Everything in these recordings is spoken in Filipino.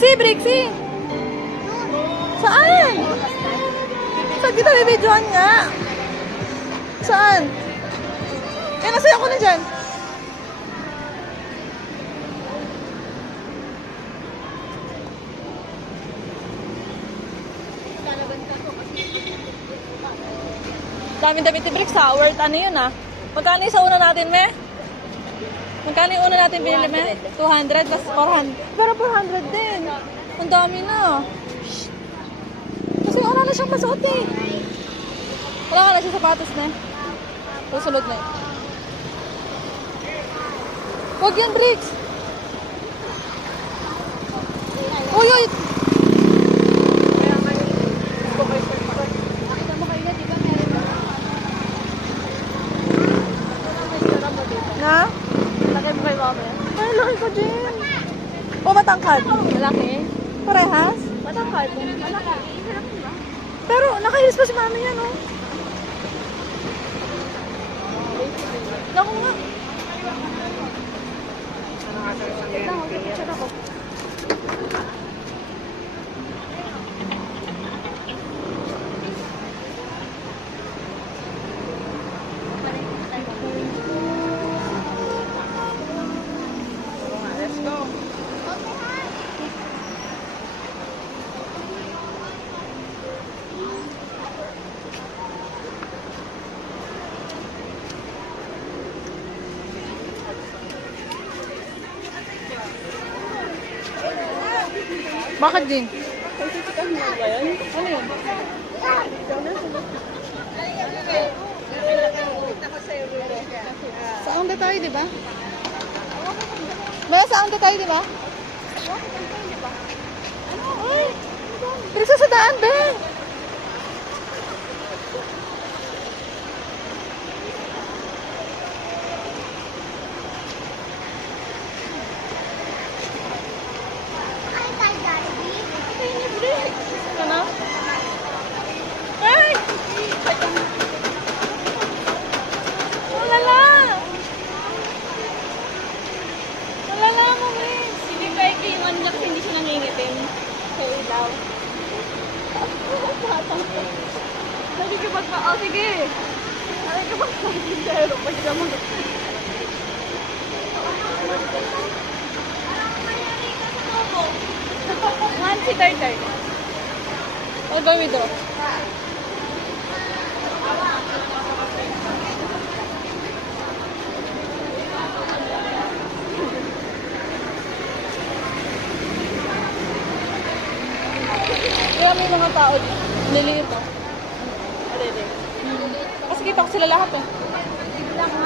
Brixie, Brixie! Saan? Saan kita bibidyohan nga? Saan? Eh, nasaya ko na dyan. Dami-dami ti Brix ha. Worth ano yun ah. Magkano yung sa una natin, me? Magkano yung una natin binili, me? 200 plus 400. Pero 400 din. Ang dami na. Shh. Kasi wala na siyang masuot eh. Wala na siya sapatos na. Susunod na yun. Huwag yan, Brix. Uy, uy. Na? Laki mo kay mama. Ay, laki ko din. O matangkad? Malaki? Parehas? Matangkad. Malaki. Pero nakahilis pa si mami yan, oh. Naku nga. Let's go. Bakit din? Ano ba yan? Ano yun? Sa Anda tayo, di ba? Ba, sa Anda tayo, di ba? Ay, pero sa daan, be. Ano? Ay! Wala! Wala mo, Brix. Hindi ba yung ano niya kasi hindi siya nangingitim? Sa ilaw. Nakikipag-pa... Oh, sige! Nakikipag-pa-sindero. Pwede naman. Man, si Tartar. I'll go with her. Kaya may mga tao nililiit oh. Kasi kita ko sila lahat eh.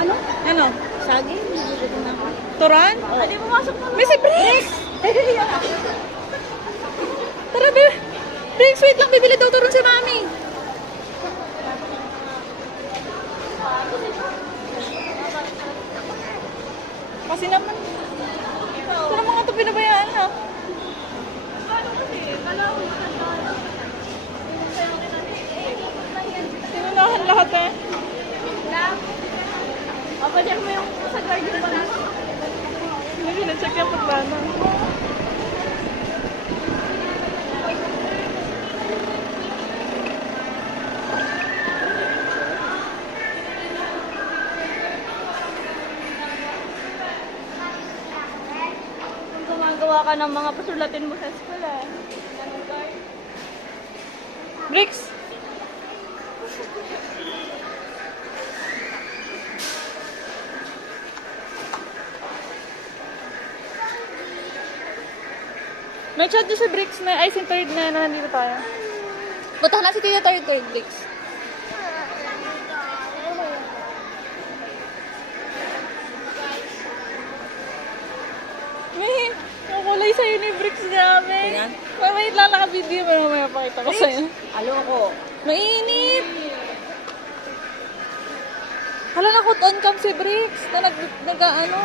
Ano? Ano? Saging? Turan? Hindi mo masok na. May si Brix! Tara, Brix, wait lang. Bibili daw turon si Mami. Kasi naman, ito naman nga ito pinabayaan ha. Sinunahan lahat eh. Papadyak mo yung sa garden pa natin. Hindi na-check yung pagplano. Gumagawa ka ng mga pasulatin mo sa eskwela. Brix! May chat doon si Brix na ay si third na nandito tayo. Punta na si Tita third Brix. May nakulay sa'yo ni Brix, grabe. Ayan. Wait lang, naka-video. May mapakita ko sa'yo. Aloko. Mainit! Hala, nakot-on cam si Brix na nag-ano.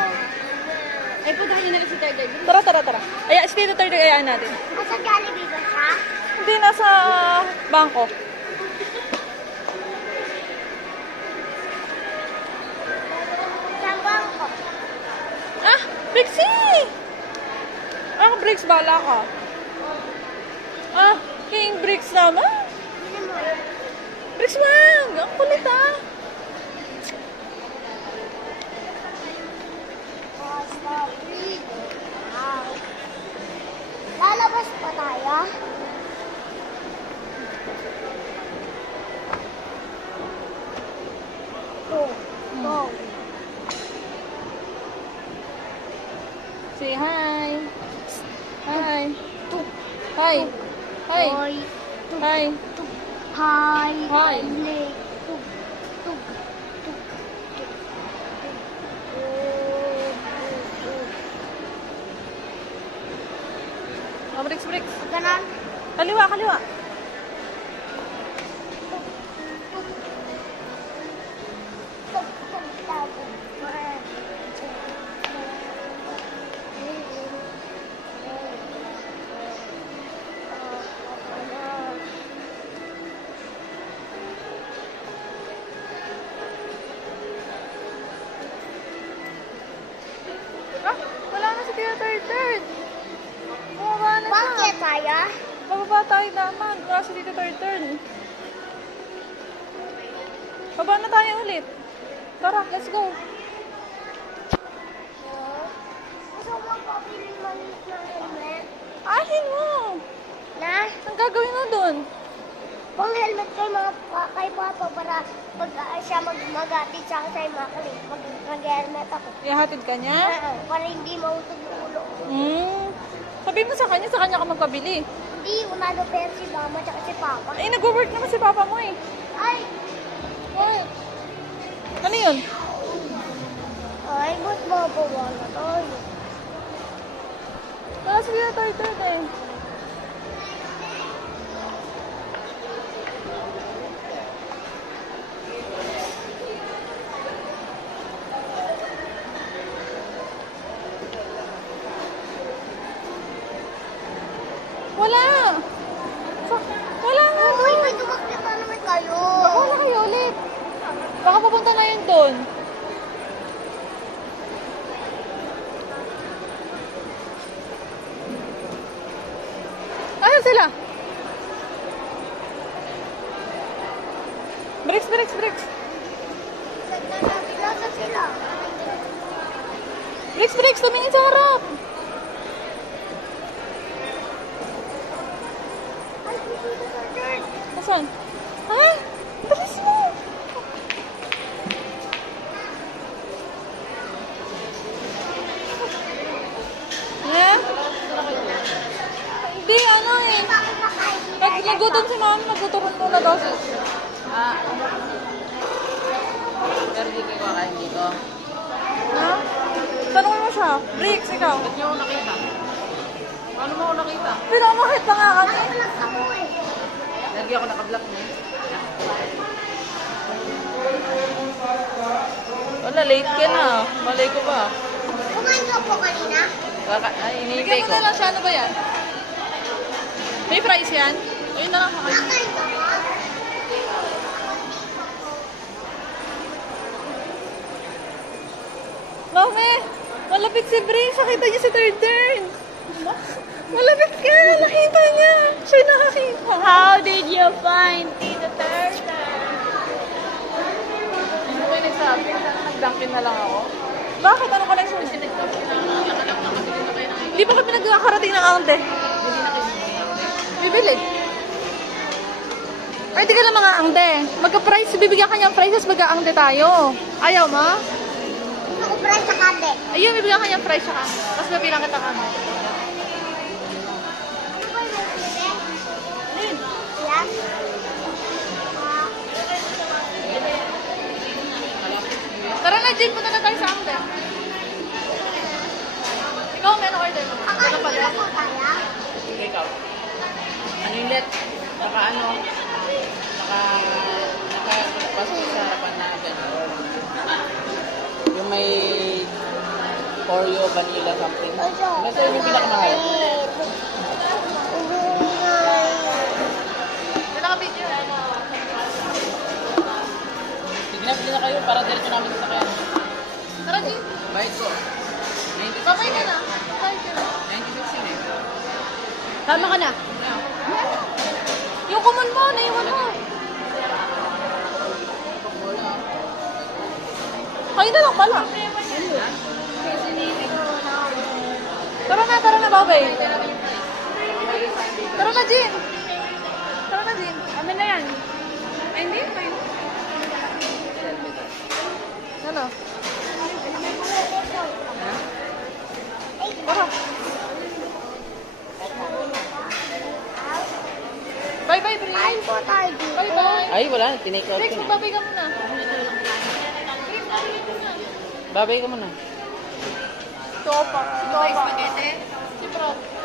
Ay, puntahan nila si Tartar. Tara. Ay, si Tita third ayaan natin. Nasa Jollibee ba siya? Hindi, nasa bangko. Sa bangko. Ah, Brixie! Ah, Brix, bala ka. Ah, King Bricks naman. Bricks Wang! Ang kulit ah. Lalabas pa tayo? Go. Go. Say hi. Hi. Hi. Hi. Hoy. Hi. Hi. Hi. Leg. Tug. Tug. Tug. Tug. Oh, Bricks, Bricks. Ganon. Kaliwa, kaliwa. Tug. Tug. Tug. Ah, wala na si Tita Third. Bumaba na siya. Bakit tayo? Bababa tayo naman. Wala si Tita Third. Baba na tayo ulit. Tara, let's go. Gusto mo pabili maliit na helmet? Ahin mo. Na? Ang gagawin mo dun? Pang helmet kay Papa para pag siya mag-agatid sa akin sa makali. Mag-helmet ako. Ihatid ka niya? Para hindi mautog yung ulo. Sabihin mo sa kanya ka magpabili. Hindi, unado pero si Mama at si Papa. Eh, nag-work naman si Papa mo eh. Ay! What? Ano yun? Ay, ba't mabawa na tayo? Wala si Tita Third eh. Wala! Wala nga! Uy, may tumakit na naman kayo. Baka na kayo ulit. Baka pupunta na yun doon. Ayan sila? Bricks, bricks, bricks. Nasa sila. Bricks, bricks, tumingin sa harap. Ay, dito sa church. Asan? Ha? Bilis mo! Eh? Hindi, ano eh. Bakit na kayo? Pag nagutom si mami, magtuturon muna daw siya. Pero di kayo kakain dito. Ha? Tanungin mo siya. Bricks, ikaw. Ba't niyo ako nakita? Paano mo ako nakita? Pinamakit pa nga kami. Anak ako eh. Lagi ako naka-block niya. Wala, late ka na. Malay ko ba? Kumain ka po kanina? Ay, hinihintay Bigyan mo ko. na lang siya. Ano ba yan? May fries yan? Ayun na lang kakain. Nakain ka ba? Mami! Malapit si Bricks. Nakita niya si Third Turn. Malapit ka. Nakita niya. Siya nakakita. How did you find Tita Turtle? Ano kayo nagsabi? Nag-dunkin na lang ako. Bakit? Ano connection? Hindi pa kami nagkakarating ng aunte. Bibili. Ay, di ka lang mga angde. Magka-price, bibigyan ka niyang price, tapos magka-angde tayo. Ayaw mo? Ako price sa kande. Ayun, bibigyan ka niyang price siya ka. Tapos nabilang kita ka. Ano ba yung bibili? Yan? Tara na, Jane, punta na tayo sa angde. Ikaw, may ano order mo? Kakain Ano ko pala? na po tayo. Ikaw. Ano yung let? Naka ano? Nakapasok sa harapan na gano'n. Yung may Oreo, vanilla, something. Ano sa yung pinakamahal? Pinaka-video. Tignan na kayo para diretso namin sa kaya. Tara, Jane. Bayad ko. 96 Babay ka yun na. eh. Thank you. 96 yun eh. Tama ka na. Yung common mo, naiwan mo. Kayo na lang pala. Tara na, babay. Tara na, Jin. Tara na, Jin. Amin na yan. Ay, hindi. Fine. Ano? Tara. Bye-bye, Bri. Kain po tayo dito. Bye-bye. Ay, wala. Tinake out Rex, ko na. magbabay ka muna. Babay ka muna. Topa. Si Topa. Si Brad.